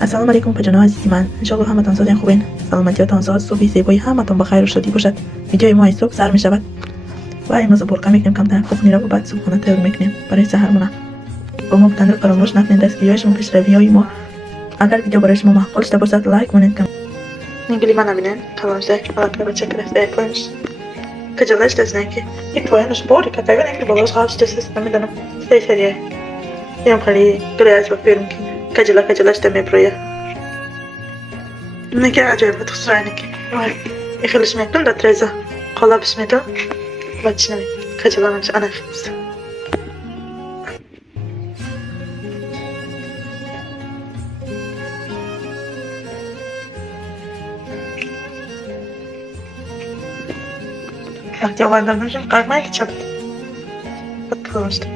السلام علیکم پجانو عزیزی من، انشالله همتون سالین خوبین. سلامتیاتون ساعت صبح زیبایی همتون بخیر و شادی باشد. ویدیوی ما صبح سر می شود و امروز برقه میکنیم کمتر خوب میره و بعد صبحانه تیار میکنیم برای سحرمونه. با ما بودن رو فراموش نکنید دستگیری‌هایشون پیشروی‌های ما. اگر ویدیو برای شما محبوب شده باشد لایک کنید. اینگلی من نبینین کلانجده که فقط بچه کرفته پایینش خجالش دست که یک پایینش باری که تقریبا اینکه بالاش خواهش دست نمیدونم سریه یم خیلی گریز بفیرم که خجالش دمی برویه نگه عجایب تخصرانی که خیلیش میکنم در تریزه قلب اسمیدم و چی نمید خجالانش انا خیست وقتی آوردم نمیشم قرمه که چبت بطلاشتم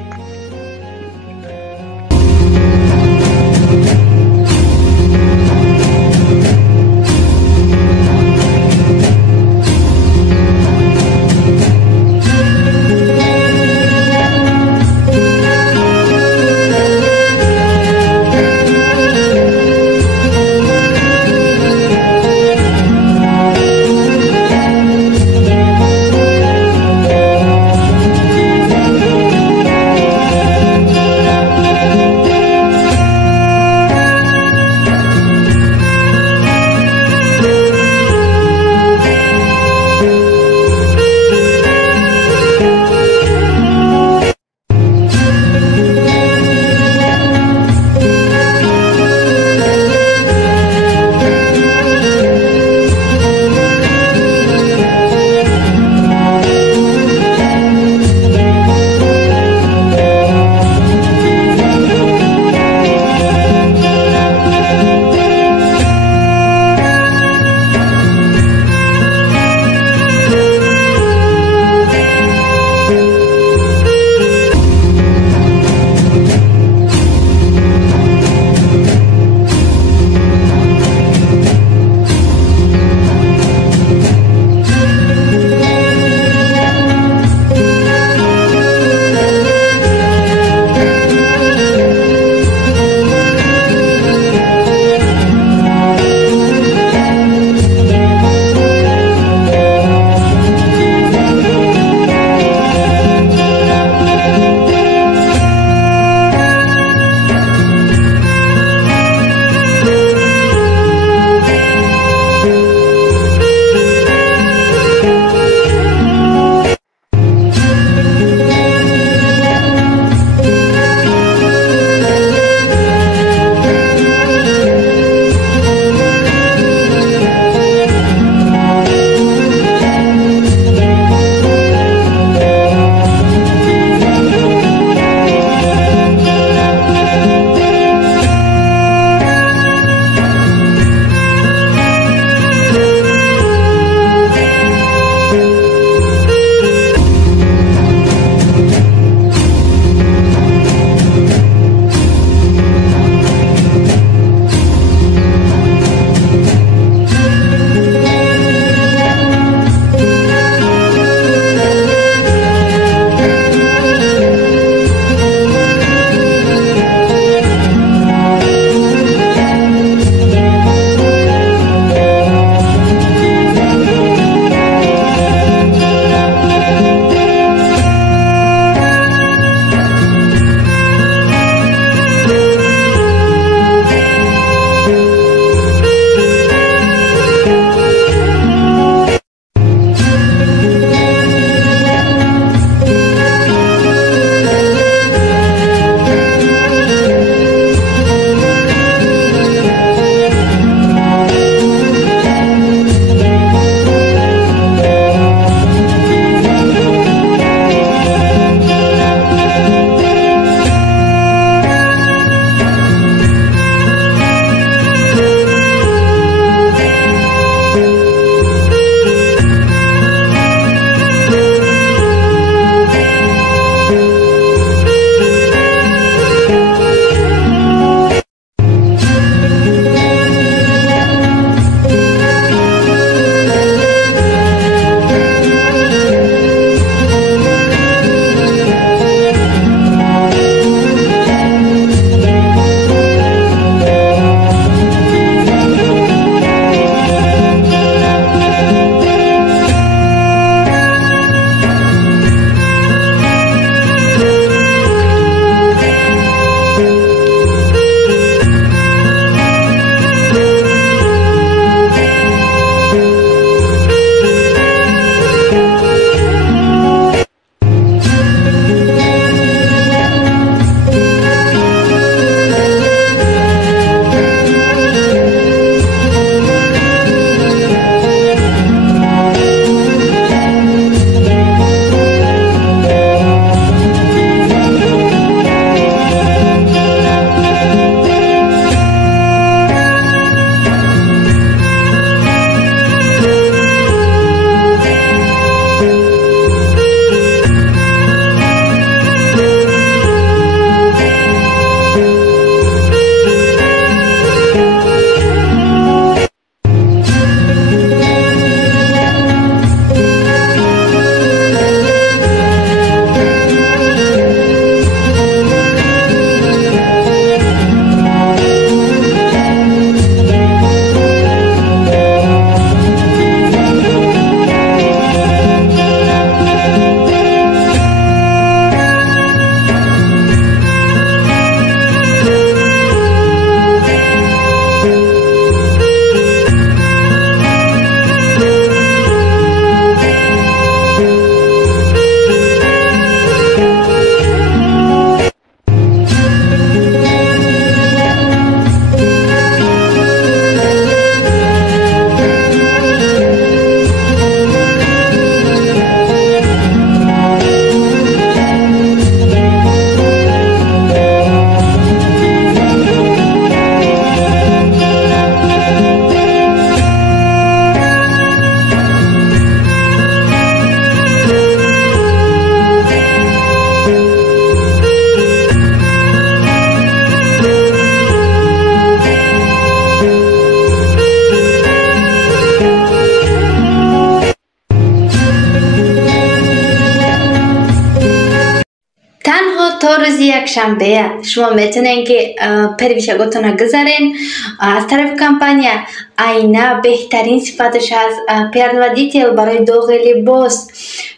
якшанбе шумо метонен ки первишаготона гузарен. Аз тарафи компания айна беҳтарин сифаташ ҳаст. Пиарнаводител барои доғи либос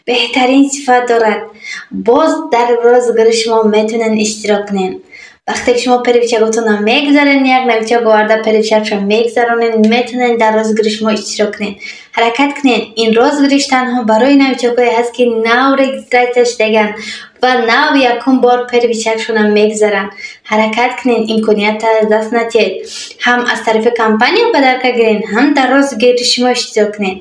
беҳтарин сифат дорад. Боз дар розыгриш шумо метонен иштирок кунед. Вақте ки шумо первичаготонро мегузарен, як навичаг оварда первичагшо мегузаронен, метонен дар розыгриш шумо иштирок кунед. ҳаракат кунед. Ин розыгриш танҳо барои навичагҳое ҳаст ки нав регистратсия шудаган ва нав якум бор первичагшонро мегузаранд. ҳаракат кунед, имкониятро аз даст надиҳед. ҳам аз тарафи компания подарка гиред, ҳам дар розыгриши мо иштирок кунед.